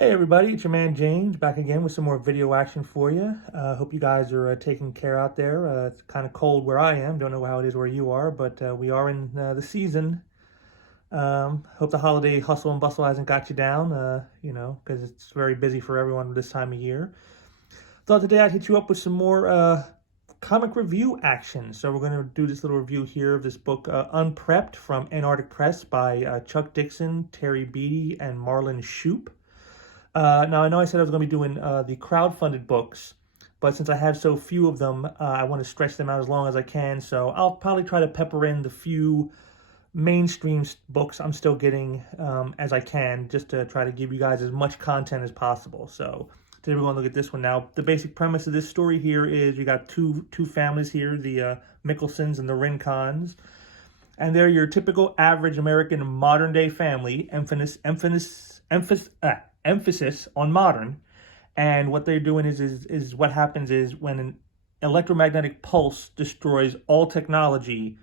Hey everybody, it's your man James back again with some more video action for you. Hope you guys are taking care out there. It's kind of cold where I am. Don't know how it is where you are, but we are in the season. Hope the holiday hustle and bustle hasn't got you down, because it's very busy for everyone this time of year. Thought today I'd hit you up with some more comic review action. So we're going to do this little review here of this book, Unprepped from Antarctic Press by Chuck Dixon, Terry Beatty, and Marlin Shoop. Now, I know I said I was going to be doing the crowdfunded books, but since I have so few of them, I want to stretch them out as long as I can. So I'll probably try to pepper in the few mainstream books I'm still getting as I can, just to try to give you guys as much content as possible. So today we're going to look at this one. Now, the basic premise of this story here is you got two families here, the Mickelsons and the Rincons. And they're your typical average American modern day family, emphasis on modern. And what they're doing is what happens is when an electromagnetic pulse destroys all technology,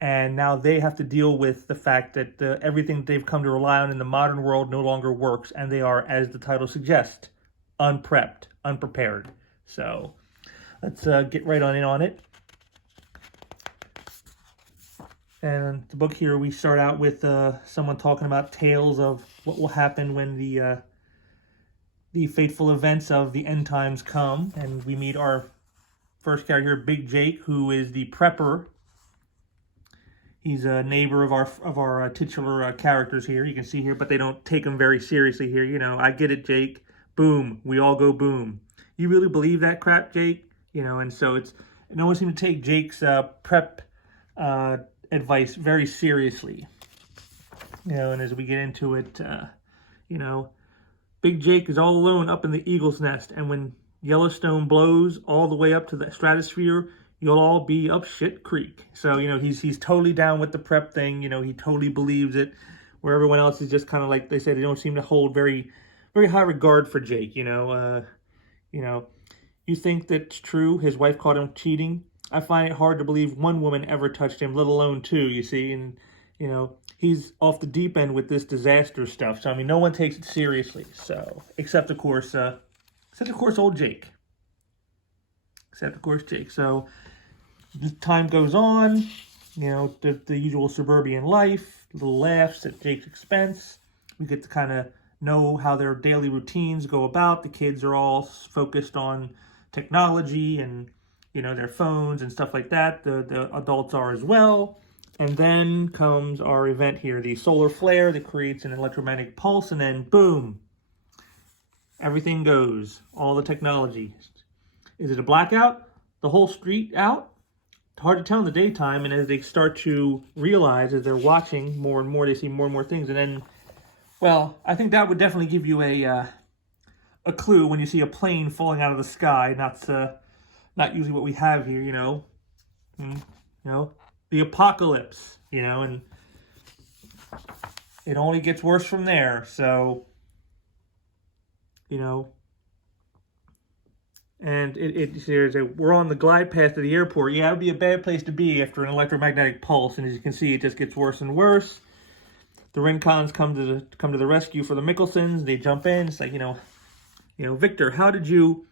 and now they have to deal with the fact that everything that they've come to rely on in the modern world no longer works, and they are, as the title suggests, unprepped, unprepared. So let's get right on in on it. And the book here, we start out with someone talking about tales of what will happen when the fateful events of the end times come. And we meet our first character here, Big Jake, who is the prepper. He's a neighbor of our titular characters here. You can see here, but they don't take him very seriously here. You know, I get it, Jake. Boom. We all go boom. You really believe that crap, Jake? You know, and so no one seems to take Jake's prep advice very seriously. You know, and as we get into it, Big Jake is all alone up in the eagle's nest, and when Yellowstone blows all the way up to the stratosphere, you'll all be up shit creek. So, he's totally down with the prep thing. He totally believes it, where everyone else is just kind of like they said, they don't seem to hold very, very high regard for Jake. You think that's true? His wife caught him cheating. I find it hard to believe one woman ever touched him, let alone two, you see. And, he's off the deep end with this disaster stuff. So, no one takes it seriously. So, except, of course, old Jake. So, the time goes on, the usual suburban life, little laughs at Jake's expense. We get to kind of know how their daily routines go about. The kids are all focused on technology and, their phones and stuff like that. The adults are as well. And then comes our event here, the solar flare that creates an electromagnetic pulse, and then boom, everything goes, all the technology. Is it a blackout? The whole street out? It's hard to tell in the daytime, and as they start to realize, as they're watching more and more, they see more and more things, and then, well, I think that would definitely give you a clue when you see a plane falling out of the sky. Not usually what we have here, the apocalypse, and it only gets worse from there. So, and we're on the glide path to the airport. Yeah, it would be a bad place to be after an electromagnetic pulse, and as you can see, it just gets worse and worse. The Rincons come to the rescue for the Mickelsons. They jump in. It's like, Victor, how did you?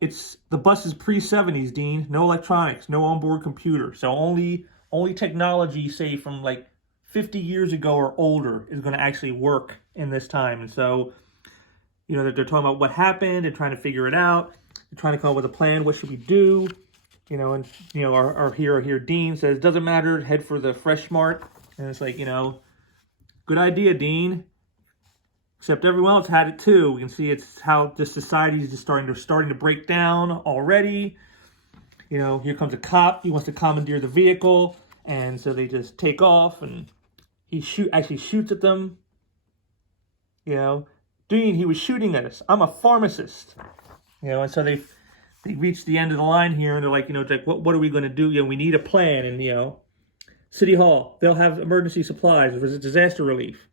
The bus is pre-70s, Dean. No electronics, no onboard computer. So only technology, say from like 50 years ago or older, is going to actually work in this time. And so, they're talking about what happened. They're trying to figure it out. They're trying to come up with a plan. What should we do? Our hero here, Dean, says, doesn't matter, head for the Fresh Mart. And it's like, good idea, Dean. Except everyone else had it too. We can see it's how the society is just starting to break down already. Here comes a cop. He wants to commandeer the vehicle, and so they just take off, and he actually shoots at them. Dean, he was shooting at us. I'm a pharmacist. And so they reach the end of the line here, and they're like, it's like, what are we going to do? We need a plan, and City Hall, they'll have emergency supplies. There's disaster relief.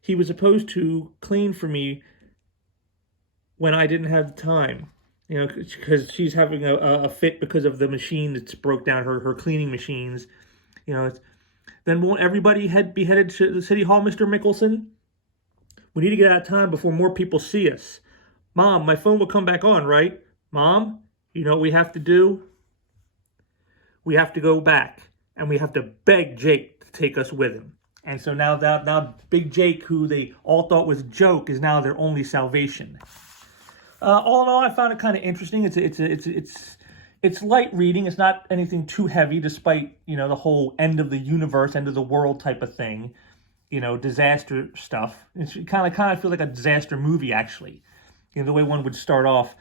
He was supposed to clean for me when I didn't have the time, because she's having a fit because of the machine that's broke down, her cleaning machines. Then won't everybody be headed to the City Hall, Mr. Mickelson? We need to get out of time before more people see us. Mom, my phone will come back on, right? Mom, you know what we have to do? We have to go back, and we have to beg Jake to take us with him. And so now Big Jake, who they all thought was a joke, is now their only salvation. All in all, I found it kind of interesting. It's light reading. It's not anything too heavy, despite, you know, the whole end of the universe, end of the world type of thing. You know, disaster stuff. It kind of feels like a disaster movie, actually. You know, the way one would start off.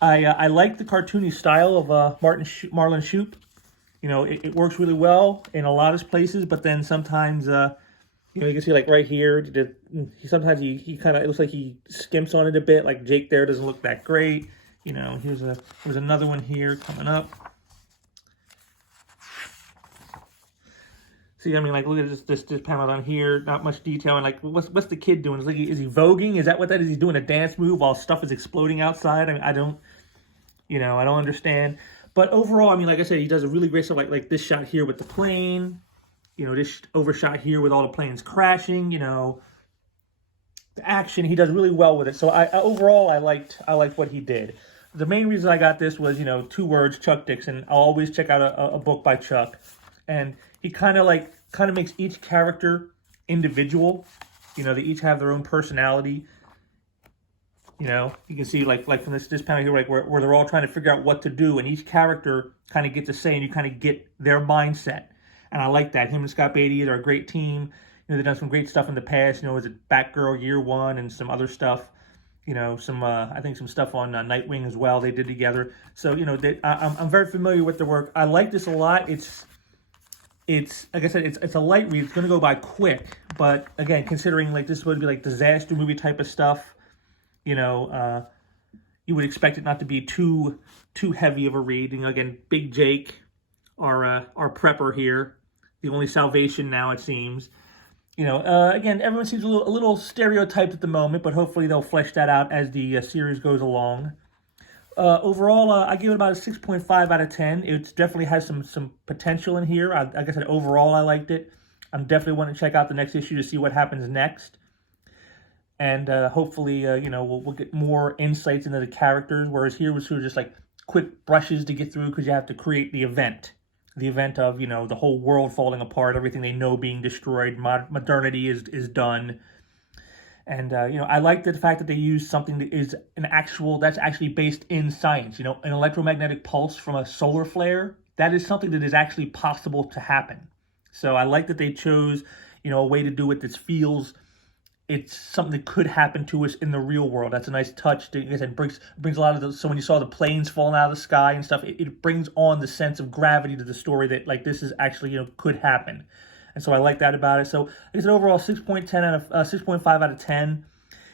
I like the cartoony style of Marlin Shoop. You know, it works really well in a lot of places, but then sometimes, you know, you can see like right here, sometimes he kind of, it looks like he skimps on it a bit, like Jake there doesn't look that great. You know, here's another one here coming up. See, I mean, like, look at this panel on here, not much detail, and like, what's the kid doing? Is he voguing? Is that what that is? He's doing a dance move while stuff is exploding outside? I mean, I don't understand. But overall, I mean, like I said, he does a really great stuff, like this shot here with the plane, you know, this overshot here with all the planes crashing, you know, the action, he does really well with it. So overall, I liked what he did. The main reason I got this was, you know, 2 words, Chuck Dixon. I'll always check out a book by Chuck, and he kind of makes each character individual. You know, they each have their own personality. You know, you can see like from this panel here, like where they're all trying to figure out what to do, and each character kind of gets a say, and you kind of get their mindset. And I like that. Him and Scott Beatty are a great team. You know, they've done some great stuff in the past. You know, was it Batgirl Year One and some other stuff. You know, I think some stuff on Nightwing as well. They did together. So you know, I'm very familiar with their work. I like this a lot. It's like I said, it's a light read. It's going to go by quick, but again, considering like this is supposed to be like disaster movie type of stuff. You know, you would expect it not to be too heavy of a read. You know, again, Big Jake, our prepper here, the only salvation now, it seems. You know, again, everyone seems a little stereotyped at the moment, but hopefully they'll flesh that out as the series goes along. Overall, I give it about a 6.5 out of 10. It definitely has some potential in here. Like I said, overall, I liked it. I'm definitely want to check out the next issue to see what happens next. And hopefully, you know, we'll get more insights into the characters, whereas here was sort of just like quick brushes to get through because you have to create the event. The event of, you know, the whole world falling apart, everything they know being destroyed, modernity is done. And, you know, I like the fact that they use something that is that's actually based in science. You know, an electromagnetic pulse from a solar flare, that is something that is actually possible to happen. So I like that they chose, you know, a way to do it that feels it's something that could happen to us in the real world. That's a nice touch. Like I said, brings a lot of those. So when you saw the planes falling out of the sky and stuff, it brings on the sense of gravity to the story that like this is actually, you know, could happen. And so I like that about it. So it's an overall 6.5 out of 10.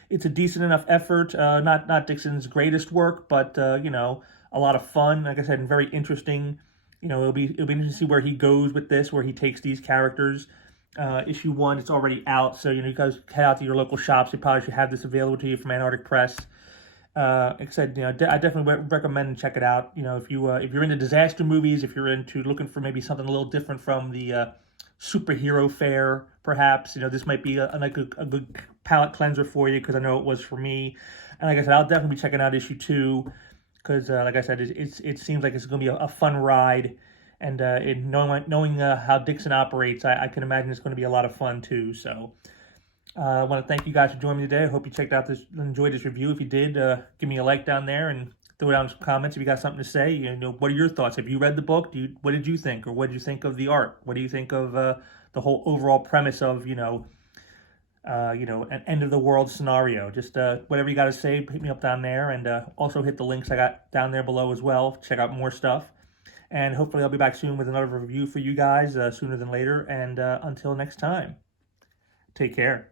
It's a decent enough effort. Not Dixon's greatest work, but you know, a lot of fun. Like I said, and very interesting. You know, it'll be interesting to see where he goes with this, where he takes these characters. Issue 1, it's already out, so you know, you guys head out to your local shops. You probably should have this available to you from Antarctic Press. Like I said, you know, I definitely recommend and check it out. You know, if you're into disaster movies, if you're into looking for maybe something a little different from the superhero fare, perhaps, you know, this might be a good palate cleanser for you, because I know it was for me. And like I said, I'll definitely be checking out issue 2, because like I said, it seems like it's going to be a fun ride. And knowing how Dixon operates, I can imagine it's going to be a lot of fun too. So I want to thank you guys for joining me today. I hope you checked out enjoyed this review. If you did, give me a like down there and throw down some comments if you got something to say. You know, what are your thoughts? Have you read the book? What did you think, or what did you think of the art? What do you think of the whole overall premise of an end of the world scenario? Just whatever you got to say, hit me up down there, and also hit the links I got down there below as well. Check out more stuff. And hopefully I'll be back soon with another review for you guys sooner than later. And until next time, take care.